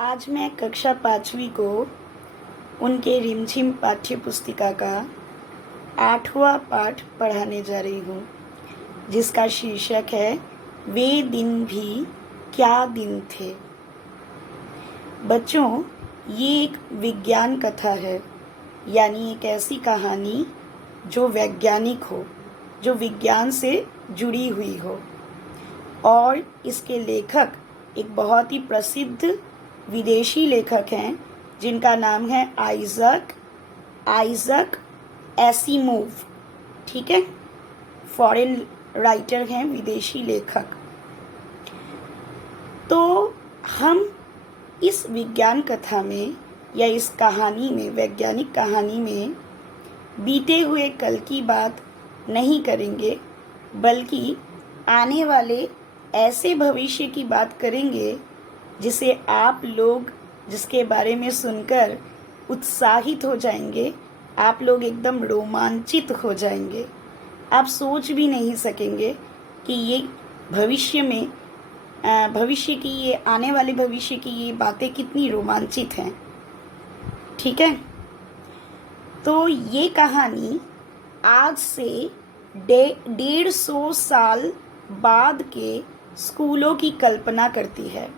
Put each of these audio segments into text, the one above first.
आज मैं कक्षा 5वीं को उनके रिमझिम पाठ्य पुस्तिका का 8वां पाठ पढ़ाने जा रही हूँ, जिसका शीर्षक है वे दिन भी क्या दिन थे। बच्चों, ये एक विज्ञान कथा है, यानी एक ऐसी कहानी जो वैज्ञानिक हो, जो विज्ञान से जुड़ी हुई हो। और इसके लेखक एक बहुत ही प्रसिद्ध विदेशी लेखक हैं, जिनका नाम है आइजक एसिमोव। ठीक है, फॉरेन राइटर हैं, विदेशी लेखक। तो हम इस विज्ञान कथा में या इस कहानी में, वैज्ञानिक कहानी में बीते हुए कल की बात नहीं करेंगे, बल्कि आने वाले ऐसे भविष्य की बात करेंगे जिसे आप लोग, जिसके बारे में सुनकर उत्साहित हो जाएंगे। आप लोग एकदम रोमांचित हो जाएंगे। आप सोच भी नहीं सकेंगे कि ये भविष्य की, ये आने वाले भविष्य की ये बातें कितनी रोमांचित हैं। ठीक है, तो ये कहानी आज से 150 साल बाद के स्कूलों की कल्पना करती है।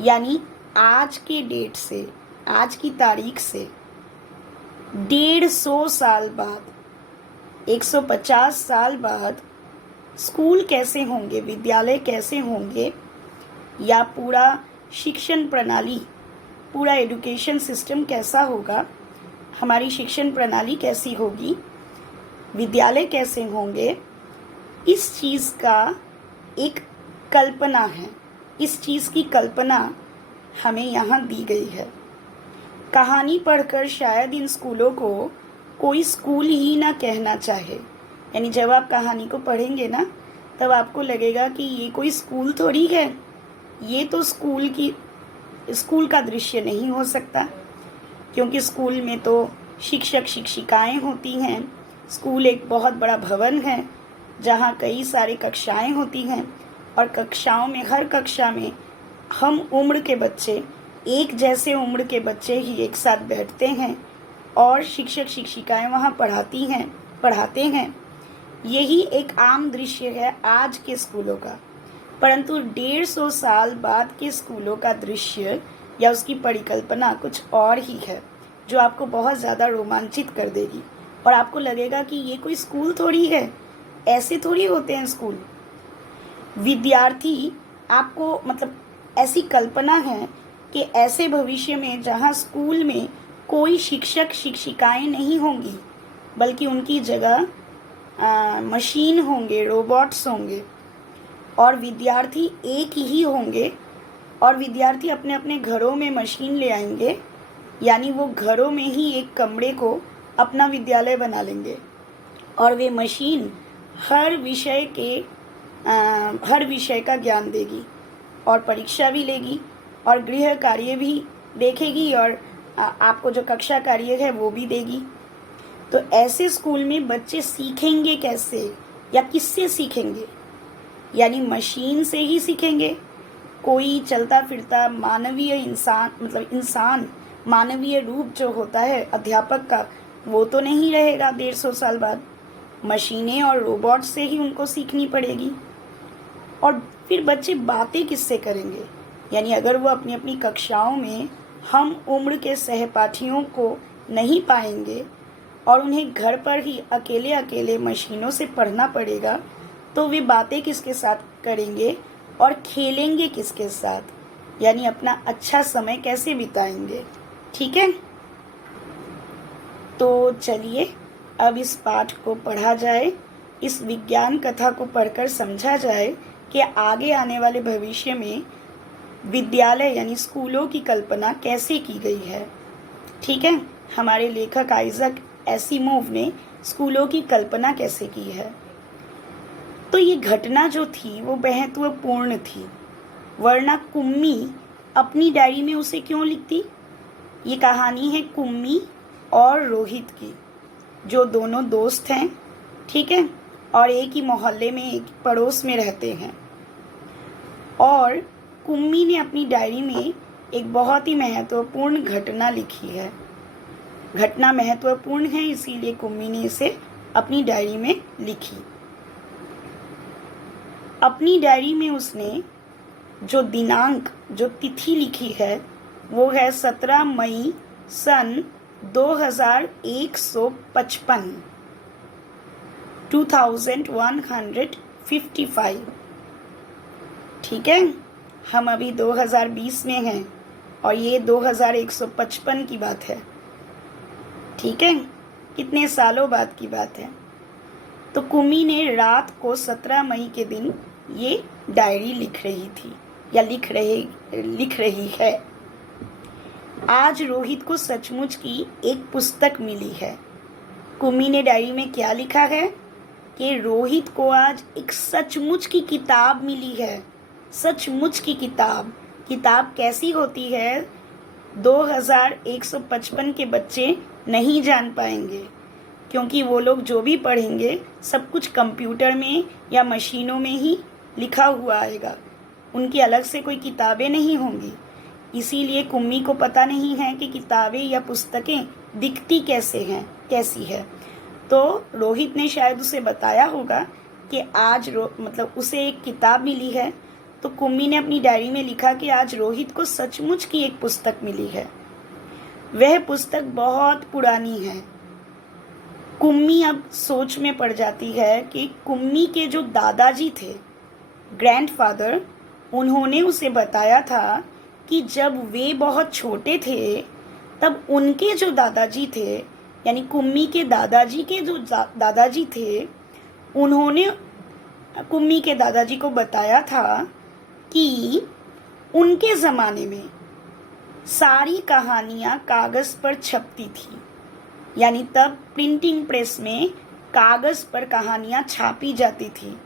यानी आज के डेट से, आज की तारीख से 150 साल बाद, 150 साल बाद स्कूल कैसे होंगे, विद्यालय कैसे होंगे, या पूरा शिक्षण प्रणाली, पूरा एजुकेशन सिस्टम कैसा होगा, हमारी शिक्षण प्रणाली कैसी होगी, विद्यालय कैसे होंगे, इस चीज़ का एक कल्पना है। इस चीज़ की कल्पना हमें यहाँ दी गई है। कहानी पढ़कर शायद इन स्कूलों को कोई स्कूल ही ना कहना चाहे। यानी जब आप कहानी को पढ़ेंगे ना, तब आपको लगेगा कि ये कोई स्कूल थोड़ी है, ये तो स्कूल का दृश्य नहीं हो सकता, क्योंकि स्कूल में तो शिक्षक शिक्षिकाएं होती हैं। स्कूल एक बहुत बड़ा भवन है जहाँ कई सारी कक्षाएं होती हैं, और कक्षाओं में, हर कक्षा में हम उम्र के बच्चे, एक जैसे उम्र के बच्चे ही एक साथ बैठते हैं और शिक्षक शिक्षिकाएं वहाँ पढ़ाते हैं। यही एक आम दृश्य है आज के स्कूलों का। परंतु 150 साल बाद के स्कूलों का दृश्य या उसकी परिकल्पना कुछ और ही है, जो आपको बहुत ज़्यादा रोमांचित कर देगी। और आपको लगेगा कि ये कोई स्कूल थोड़ी है, ऐसे थोड़ी होते हैं स्कूल। विद्यार्थी, आपको मतलब ऐसी कल्पना है कि ऐसे भविष्य में जहाँ स्कूल में कोई शिक्षक शिक्षिकाएं नहीं होंगी, बल्कि उनकी जगह मशीन होंगे, रोबोट्स होंगे, और विद्यार्थी एक ही होंगे, और विद्यार्थी अपने अपने घरों में मशीन ले आएंगे। यानी वो घरों में ही एक कमरे को अपना विद्यालय बना लेंगे, और वे मशीन हर विषय का ज्ञान देगी, और परीक्षा भी लेगी, और गृह कार्य भी देखेगी, और आपको जो कक्षा कार्य है वो भी देगी। तो ऐसे स्कूल में बच्चे सीखेंगे कैसे, या किससे सीखेंगे? यानी मशीन से ही सीखेंगे। कोई चलता फिरता मानवीय इंसान, मानवीय रूप जो होता है अध्यापक का, वो तो नहीं रहेगा 150 साल बाद। मशीनें और रोबोट से ही उनको सीखनी पड़ेगी। और फिर बच्चे बातें किससे करेंगे? यानी अगर वो अपनी अपनी कक्षाओं में हम उम्र के सहपाठियों को नहीं पाएंगे, और उन्हें घर पर ही अकेले अकेले मशीनों से पढ़ना पड़ेगा, तो वे बातें किसके साथ करेंगे और खेलेंगे किसके साथ? यानी अपना अच्छा समय कैसे बिताएंगे? ठीक है, तो चलिए अब इस पाठ को पढ़ा जाए, इस विज्ञान कथा को पढ़कर समझा जाए कि आगे आने वाले भविष्य में विद्यालय यानी स्कूलों की कल्पना कैसे की गई है। ठीक है, हमारे लेखक आइजक एसिमोव ने स्कूलों की कल्पना कैसे की है। तो ये घटना जो थी वो महत्वपूर्ण थी, वरना कुम्मी अपनी डायरी में उसे क्यों लिखती? ये कहानी है कुम्मी और रोहित की, जो दोनों दोस्त हैं। ठीक है, और एक ही मोहल्ले में, एक पड़ोस में रहते हैं। और कुम्मी ने अपनी डायरी में एक बहुत ही महत्वपूर्ण घटना लिखी है। घटना महत्वपूर्ण है, इसीलिए कुम्मी ने इसे अपनी डायरी में लिखी। अपनी डायरी में उसने जो दिनांक, जो तिथि लिखी है वो है 17 मई सन 2155, 2155। ठीक है, हम अभी 2020 में हैं और ये 2155 की बात है। ठीक है, कितने सालों बाद की बात है। तो कुम्मी ने रात को 17 मई के दिन ये डायरी लिख रही थी या लिख रही है। आज रोहित को सचमुच की एक पुस्तक मिली है। कुम्मी ने डायरी में क्या लिखा है कि रोहित को आज एक सचमुच की किताब मिली है। सचमुच की किताब। किताब कैसी होती है 2155 के बच्चे नहीं जान पाएंगे, क्योंकि वो लोग जो भी पढ़ेंगे सब कुछ कंप्यूटर में या मशीनों में ही लिखा हुआ आएगा। उनकी अलग से कोई किताबें नहीं होंगी। इसीलिए कुम्मी को पता नहीं है कि किताबें या पुस्तकें दिखती कैसी है। तो रोहित ने शायद उसे बताया होगा कि आज मतलब उसे एक किताब मिली है। तो कुम्मी ने अपनी डायरी में लिखा कि आज रोहित को सचमुच की एक पुस्तक मिली है। वह पुस्तक बहुत पुरानी है। कुम्मी अब सोच में पड़ जाती है कि कुम्मी के जो दादाजी थे, ग्रैंडफादर, उन्होंने उसे बताया था कि जब वे बहुत छोटे थे तब उनके जो दादाजी थे, यानी कुम्मी के दादाजी के जो दादाजी थे, उन्होंने कुम्मी के दादाजी को बताया था कि उनके ज़माने में सारी कहानियाँ कागज़ पर छपती थी। यानी तब प्रिंटिंग प्रेस में कागज़ पर कहानियाँ छापी जाती थी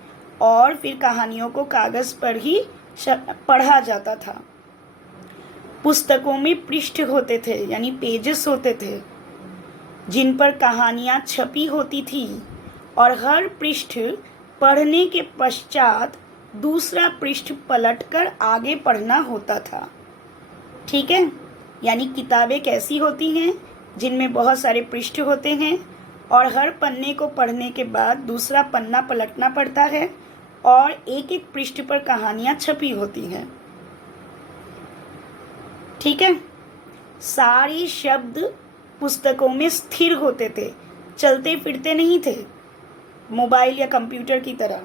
और फिर कहानियों को कागज़ पर ही पढ़ा जाता था। पुस्तकों में पृष्ठ होते थे, यानी पेजेस होते थे, जिन पर कहानियाँ छपी होती थी और हर पृष्ठ पढ़ने के पश्चात दूसरा पृष्ठ पलटकर आगे पढ़ना होता था। ठीक है, यानी किताबें कैसी होती हैं जिनमें बहुत सारे पृष्ठ होते हैं और हर पन्ने को पढ़ने के बाद दूसरा पन्ना पलटना पड़ता है और एक एक पृष्ठ पर कहानियाँ छपी होती हैं। ठीक है, सारे शब्द पुस्तकों में स्थिर होते थे, चलते फिरते नहीं थे मोबाइल या कंप्यूटर की तरह,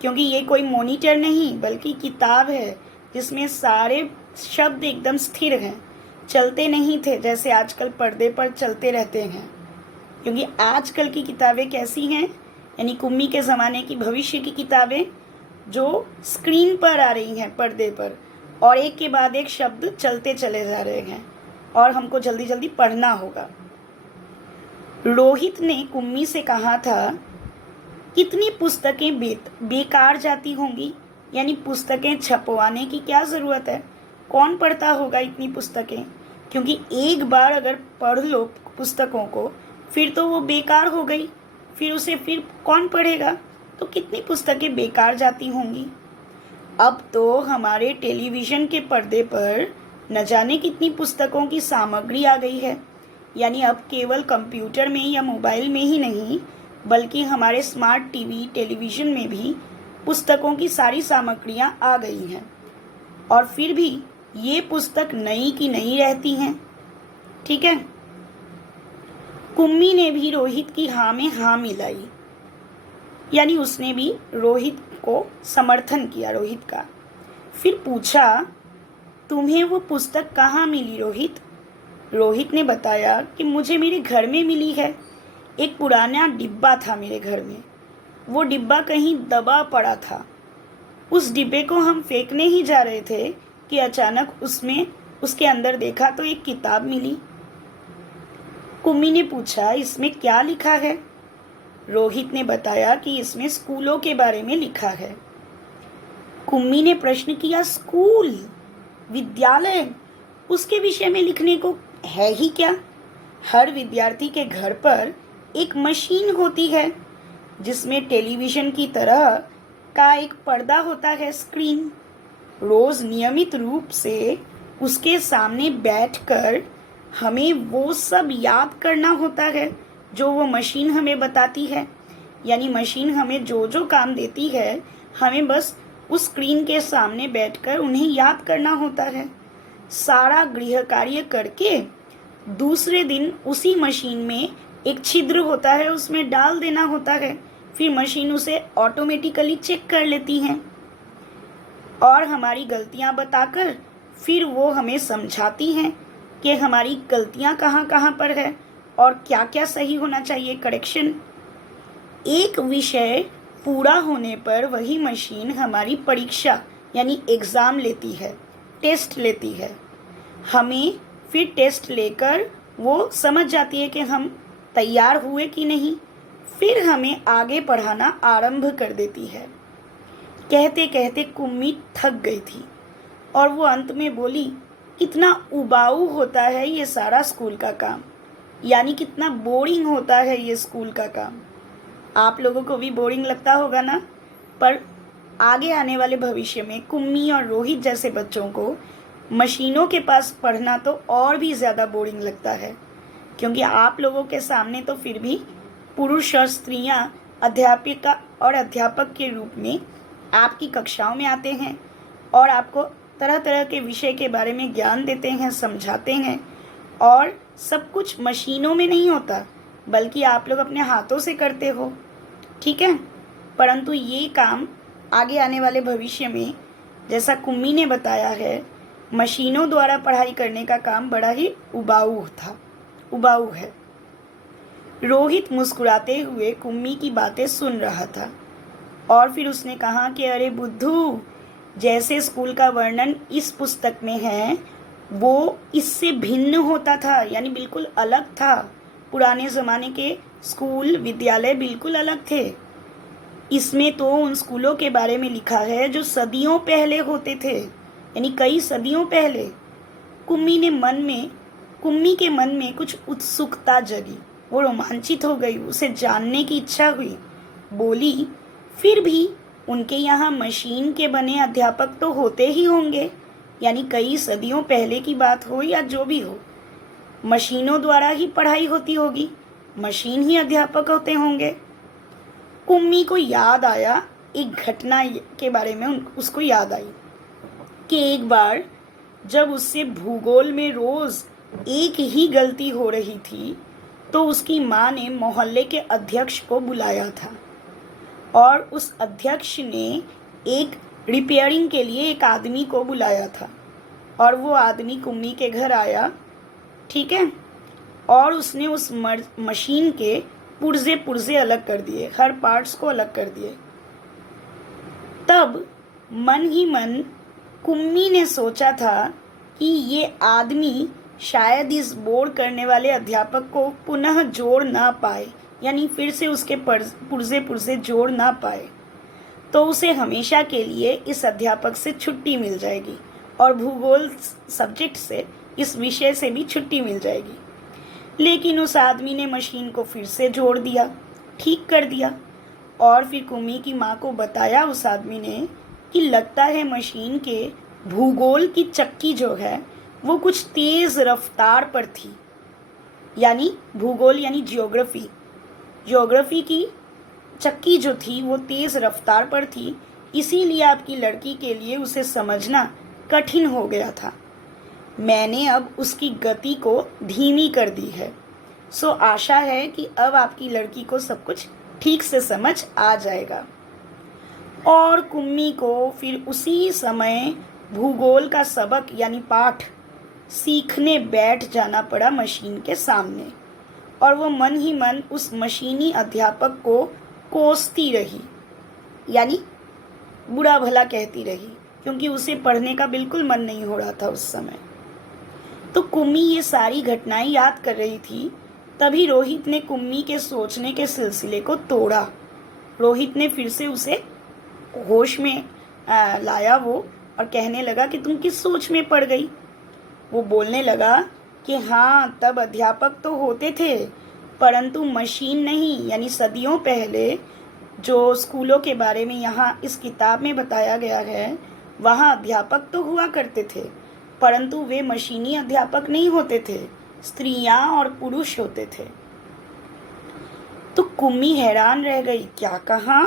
क्योंकि ये कोई मॉनिटर नहीं बल्कि किताब है जिसमें सारे शब्द एकदम स्थिर हैं, चलते नहीं थे जैसे आजकल पर्दे पर चलते रहते हैं। क्योंकि आजकल की किताबें कैसी हैं, यानी कुम्मी के ज़माने की भविष्य की किताबें जो स्क्रीन पर आ रही हैं, पर्दे पर, और एक के बाद एक शब्द चलते चले जा रहे हैं और हमको जल्दी जल्दी पढ़ना होगा। रोहित ने कुम्मी से कहा था, कितनी पुस्तकें बेकार जाती होंगी, यानी पुस्तकें छपवाने की क्या ज़रूरत है, कौन पढ़ता होगा इतनी पुस्तकें, क्योंकि एक बार अगर पढ़ लो पुस्तकों को फिर तो वो बेकार हो गई, फिर उसे फिर कौन पढ़ेगा, तो कितनी पुस्तकें बेकार जाती होंगी। अब तो हमारे टेलीविज़न के पर्दे पर न जाने कितनी पुस्तकों की सामग्री आ गई है, यानी अब केवल कंप्यूटर में या मोबाइल में ही नहीं बल्कि हमारे स्मार्ट टीवी, टेलीविज़न में भी पुस्तकों की सारी सामग्रियाँ आ गई हैं और फिर भी ये पुस्तक नई की नई रहती हैं। ठीक है, कुम्मी ने भी रोहित की हाँ में हाँ मिलाई, यानी उसने भी रोहित को समर्थन किया, रोहित का। फिर पूछा, तुम्हें वो पुस्तक कहाँ मिली रोहित? रोहित ने बताया कि मुझे मेरे घर में मिली है। एक पुराना डिब्बा था मेरे घर में, वो डिब्बा कहीं दबा पड़ा था। उस डिब्बे को हम फेंकने ही जा रहे थे कि अचानक उसके अंदर देखा तो एक किताब मिली। कुम्मी ने पूछा, इसमें क्या लिखा है? रोहित ने बताया कि इसमें स्कूलों के बारे में लिखा है। कुम्मी ने प्रश्न किया, स्कूल, विद्यालय, उसके विषय में लिखने को है ही क्या? हर विद्यार्थी के घर पर एक मशीन होती है जिसमें टेलीविज़न की तरह का एक पर्दा होता है, स्क्रीन। रोज़ नियमित रूप से उसके सामने बैठकर हमें वो सब याद करना होता है जो वो मशीन हमें बताती है। यानी मशीन हमें जो जो काम देती है, हमें बस उस स्क्रीन के सामने बैठकर उन्हें याद करना होता है। सारा गृह कार्य करके दूसरे दिन उसी मशीन में एक छिद्र होता है, उसमें डाल देना होता है। फिर मशीन उसे ऑटोमेटिकली चेक कर लेती हैं और हमारी गलतियां बताकर फिर वो हमें समझाती हैं कि हमारी गलतियां कहाँ कहाँ पर है और क्या क्या सही होना चाहिए, करेक्शन। एक विषय पूरा होने पर वही मशीन हमारी परीक्षा यानी एग्ज़ाम लेती है, टेस्ट लेती है। हमें फिर टेस्ट लेकर वो समझ जाती है कि हम तैयार हुए कि नहीं, फिर हमें आगे पढ़ाना आरंभ कर देती है। कहते कहते कुम्मी थक गई थी और वो अंत में बोली, कितना उबाऊ होता है ये सारा स्कूल का काम, यानी कितना बोरिंग होता है ये स्कूल का काम। आप लोगों को भी बोरिंग लगता होगा ना? पर आगे आने वाले भविष्य में कुम्मी और रोहित जैसे बच्चों को मशीनों के पास पढ़ना तो और भी ज़्यादा बोरिंग लगता है, क्योंकि आप लोगों के सामने तो फिर भी पुरुष और स्त्रियां अध्यापिका और अध्यापक के रूप में आपकी कक्षाओं में आते हैं और आपको तरह तरह के विषय के बारे में ज्ञान देते हैं, समझाते हैं। और सब कुछ मशीनों में नहीं होता, बल्कि आप लोग अपने हाथों से करते हो, ठीक है। परंतु ये काम आगे आने वाले भविष्य में, जैसा कुम्मी ने बताया है, मशीनों द्वारा पढ़ाई करने का काम बड़ा ही उबाऊ है। रोहित मुस्कुराते हुए कुम्मी की बातें सुन रहा था और फिर उसने कहा कि अरे बुद्धू, जैसे स्कूल का वर्णन इस पुस्तक में है वो इससे भिन्न होता था, यानी बिल्कुल अलग था। पुराने ज़माने के स्कूल विद्यालय बिल्कुल अलग थे। इसमें तो उन स्कूलों के बारे में लिखा है जो सदियों पहले होते थे, यानी कई सदियों पहले। कुम्मी के मन में कुछ उत्सुकता जगी। वो रोमांचित हो गई, उसे जानने की इच्छा हुई। बोली, फिर भी उनके यहाँ मशीन के बने अध्यापक तो होते ही होंगे, यानी कई सदियों पहले की बात हो या जो भी हो, मशीनों द्वारा ही पढ़ाई होती होगी, मशीन ही अध्यापक होते होंगे। कुम्मी को याद आया, एक घटना के बारे में उसको याद आई कि एक बार जब उससे भूगोल में रोज़ एक ही गलती हो रही थी तो उसकी माँ ने मोहल्ले के अध्यक्ष को बुलाया था और उस अध्यक्ष ने एक रिपेयरिंग के लिए एक आदमी को बुलाया था और वो आदमी कुम्मी के घर आया, ठीक है, और उसने उस मशीन के पुर्जे अलग कर दिए, हर पार्ट्स को अलग कर दिए। तब मन ही मन कुम्मी ने सोचा था कि ये आदमी शायद इस बोर करने वाले अध्यापक को पुनः जोड़ ना पाए, यानी फिर से उसके पुर्जे जोड़ ना पाए, तो उसे हमेशा के लिए इस अध्यापक से छुट्टी मिल जाएगी और भूगोल सब्जेक्ट से, इस विषय से भी छुट्टी मिल जाएगी। लेकिन उस आदमी ने मशीन को फिर से जोड़ दिया, ठीक कर दिया। और फिर कुम्मी की माँ को बताया उस आदमी ने कि लगता है मशीन के भूगोल की चक्की जो है वो कुछ तेज़ रफ्तार पर थी, यानी भूगोल यानी ज्योग्राफी की चक्की जो थी वो तेज़ रफ्तार पर थी, इसीलिए आपकी लड़की के लिए उसे समझना कठिन हो गया था। मैंने अब उसकी गति को धीमी कर दी है, सो आशा है कि अब आपकी लड़की को सब कुछ ठीक से समझ आ जाएगा। और कुम्मी को फिर उसी समय भूगोल का सबक यानी पाठ सीखने बैठ जाना पड़ा मशीन के सामने, और वो मन ही मन उस मशीनी अध्यापक को कोसती रही, यानी बुरा भला कहती रही, क्योंकि उसे पढ़ने का बिल्कुल मन नहीं हो रहा था उस समय। तो कुम्मी ये सारी घटनाएं याद कर रही थी। तभी रोहित ने कुम्मी के सोचने के सिलसिले को तोड़ा। रोहित ने फिर से उसे होश में लाया वो, और कहने लगा कि तुम किस सोच में पड़ गई। वो बोलने लगा कि हाँ, तब अध्यापक तो होते थे, परंतु मशीन नहीं, यानी सदियों पहले जो स्कूलों के बारे में यहाँ इस किताब में बताया गया है, वहाँ अध्यापक तो हुआ करते थे, परंतु वे मशीनी अध्यापक नहीं होते थे, स्त्रियां और पुरुष होते थे। तो कुम्मी हैरान रह गई। क्या कहा?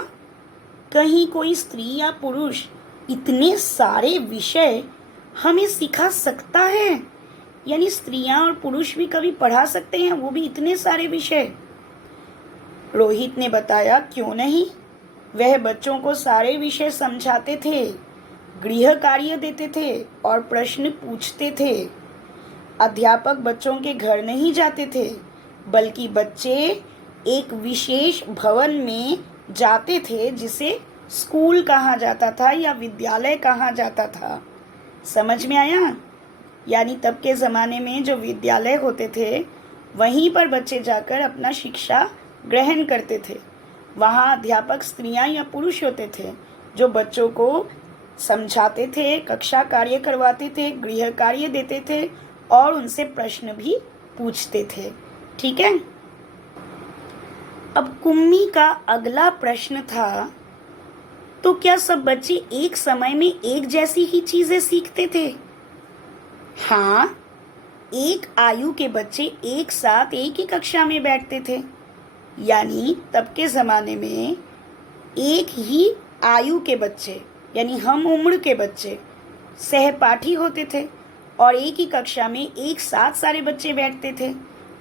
कहीं कोई स्त्री या पुरुष इतने सारे विषय हमें सिखा सकता है? यानी स्त्रियां और पुरुष भी कभी पढ़ा सकते हैं, वो भी इतने सारे विषय? रोहित ने बताया, क्यों नहीं। वह बच्चों को सारे विषय समझाते थे, गृह कार्य देते थे और प्रश्न पूछते थे। अध्यापक बच्चों के घर नहीं जाते थे, बल्कि बच्चे एक विशेष भवन में जाते थे जिसे स्कूल कहा जाता था या विद्यालय कहा जाता था। समझ में आया? यानी तब के ज़माने में जो विद्यालय होते थे, वहीं पर बच्चे जाकर अपना शिक्षा ग्रहण करते थे। वहाँ अध्यापक स्त्रियां या पुरुष होते थे जो बच्चों को समझाते थे, कक्षा कार्य करवाते थे, गृह कार्य देते थे और उनसे प्रश्न भी पूछते थे। ठीक है। अब कुम्मी का अगला प्रश्न था, तो क्या सब बच्चे एक समय में एक जैसी ही चीजें सीखते थे? हाँ, एक आयु के बच्चे एक साथ एक ही कक्षा में बैठते थे। यानी तब के ज़माने में एक ही आयु के बच्चे, यानी हम उम्र के बच्चे सहपाठी होते थे और एक ही कक्षा में एक साथ सारे बच्चे बैठते थे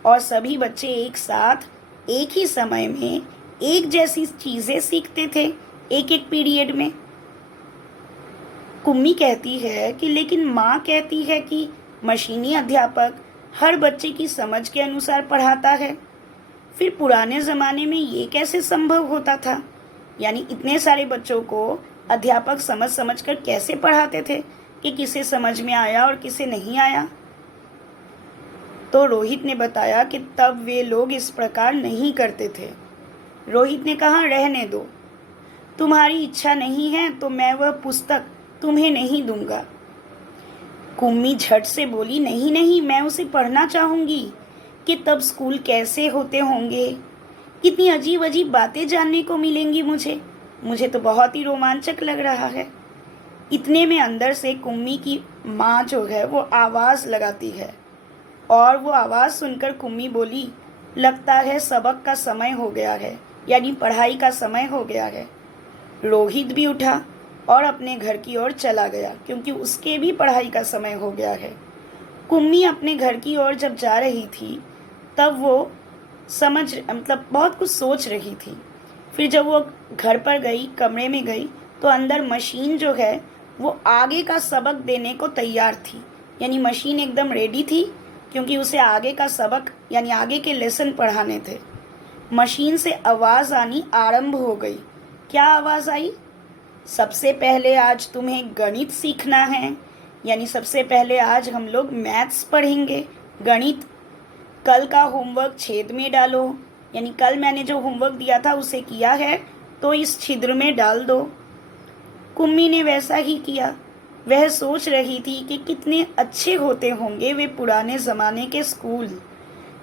और सभी बच्चे एक साथ एक ही समय में एक जैसी चीज़ें सीखते थे एक एक पीरियड में। कुम्मी कहती है कि लेकिन माँ कहती है कि मशीनी अध्यापक हर बच्चे की समझ के अनुसार पढ़ाता है। फिर पुराने ज़माने में ये कैसे संभव होता था? यानी इतने सारे बच्चों को अध्यापक समझ समझ कर कैसे पढ़ाते थे कि किसे समझ में आया और किसे नहीं आया? तो रोहित ने बताया कि तब वे लोग इस प्रकार नहीं करते थे। रोहित ने कहा, रहने दो, तुम्हारी इच्छा नहीं है तो मैं वह पुस्तक तुम्हें नहीं दूंगा। कुम्मी झट से बोली, नहीं नहीं, मैं उसे पढ़ना चाहूँगी कि तब स्कूल कैसे होते होंगे, कितनी अजीब अजीब बातें जानने को मिलेंगी मुझे तो बहुत ही रोमांचक लग रहा है। इतने में अंदर से कुम्मी की माँ जो है वो आवाज़ लगाती है और वो आवाज़ सुनकर कुम्मी बोली, लगता है सबक का समय हो गया है, यानी पढ़ाई का समय हो गया है। रोहित भी उठा और अपने घर की ओर चला गया क्योंकि उसके भी पढ़ाई का समय हो गया है। कुम्मी अपने घर की ओर जब जा रही थी तब वो बहुत कुछ सोच रही थी। फिर जब वो घर पर गई, कमरे में गई, तो अंदर मशीन जो है वो आगे का सबक देने को तैयार थी। यानी मशीन एकदम रेडी थी क्योंकि उसे आगे का सबक यानी आगे के लेसन पढ़ाने थे। मशीन से आवाज़ आनी आरंभ हो गई। क्या आवाज़ आई? सबसे पहले आज तुम्हें गणित सीखना है, यानी सबसे पहले आज हम लोग मैथ्स पढ़ेंगे, गणित। कल का होमवर्क छेद में डालो, यानी कल मैंने जो होमवर्क दिया था उसे किया है तो इस छिद्र में डाल दो। कुम्मी ने वैसा ही किया। वह सोच रही थी कि कितने अच्छे होते होंगे वे पुराने ज़माने के स्कूल,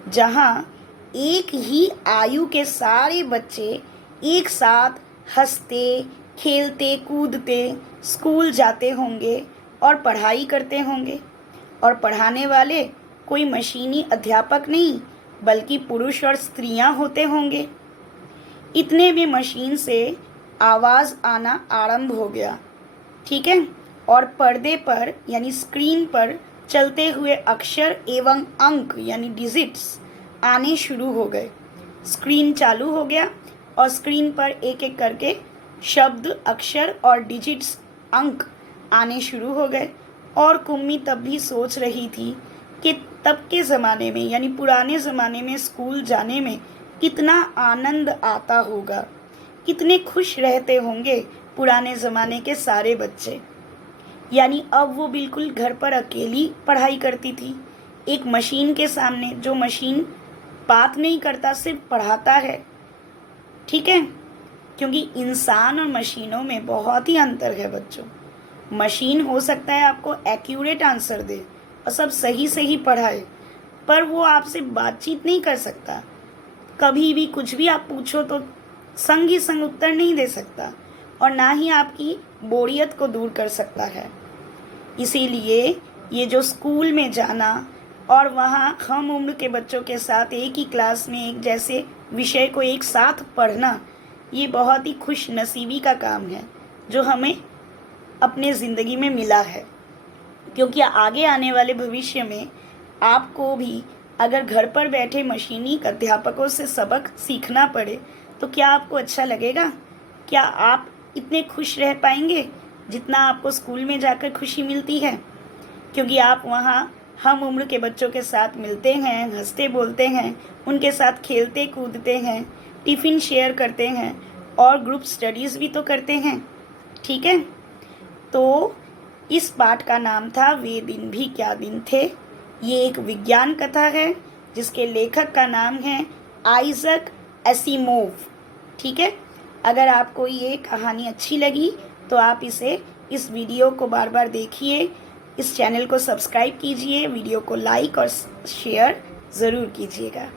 जहाँ एक ही आयु के सारे बच्चे एक साथ हंसते खेलते कूदते स्कूल जाते होंगे और पढ़ाई करते होंगे, और पढ़ाने वाले कोई मशीनी अध्यापक नहीं बल्कि पुरुष और स्त्रियां होते होंगे। इतने में मशीन से आवाज़ आना आरंभ हो गया। ठीक है। और पर्दे पर यानी स्क्रीन पर चलते हुए अक्षर एवं अंक यानी डिजिट्स आने शुरू हो गए। स्क्रीन चालू हो गया और स्क्रीन पर एक एक करके शब्द, अक्षर और डिजिट्स, अंक आने शुरू हो गए। और कुम्मी तब भी सोच रही थी कि तब के ज़माने में यानी पुराने ज़माने में स्कूल जाने में कितना आनंद आता होगा, कितने खुश रहते होंगे पुराने ज़माने के सारे बच्चे। यानी अब वो बिल्कुल घर पर अकेली पढ़ाई करती थी, एक मशीन के सामने, जो मशीन बात नहीं करता, सिर्फ पढ़ाता है। ठीक है। क्योंकि इंसान और मशीनों में बहुत ही अंतर है बच्चों। मशीन हो सकता है आपको एक्यूरेट आंसर दे और सब सही सही पढ़ाए, पर वो आपसे बातचीत नहीं कर सकता। कभी भी कुछ भी आप पूछो तो संग ही संग उत्तर नहीं दे सकता और ना ही आपकी बोरियत को दूर कर सकता है। इसीलिए ये जो स्कूल में जाना और वहाँ हम उम्र के बच्चों के साथ एक ही क्लास में एक जैसे विषय को एक साथ पढ़ना, ये बहुत ही खुश नसीबी का काम है जो हमें अपने ज़िंदगी में मिला है। क्योंकि आगे आने वाले भविष्य में आपको भी अगर घर पर बैठे मशीनी अध्यापकों से सबक सीखना पड़े तो क्या आपको अच्छा लगेगा? क्या आप इतने खुश रह पाएंगे जितना आपको स्कूल में जाकर खुशी मिलती है? क्योंकि आप वहाँ हम उम्र के बच्चों के साथ मिलते हैं, हंसते बोलते हैं, उनके साथ खेलते कूदते हैं, टिफ़िन शेयर करते हैं और ग्रुप स्टडीज़ भी तो करते हैं। ठीक है, तो इस पाठ का नाम था वे दिन भी क्या दिन थे। ये एक विज्ञान कथा है जिसके लेखक का नाम है आइजक एसिमोव। ठीक है, अगर आपको ये कहानी अच्छी लगी तो आप इस वीडियो को बार बार देखिए, इस चैनल को सब्सक्राइब कीजिए, वीडियो को लाइक और शेयर ज़रूर कीजिएगा।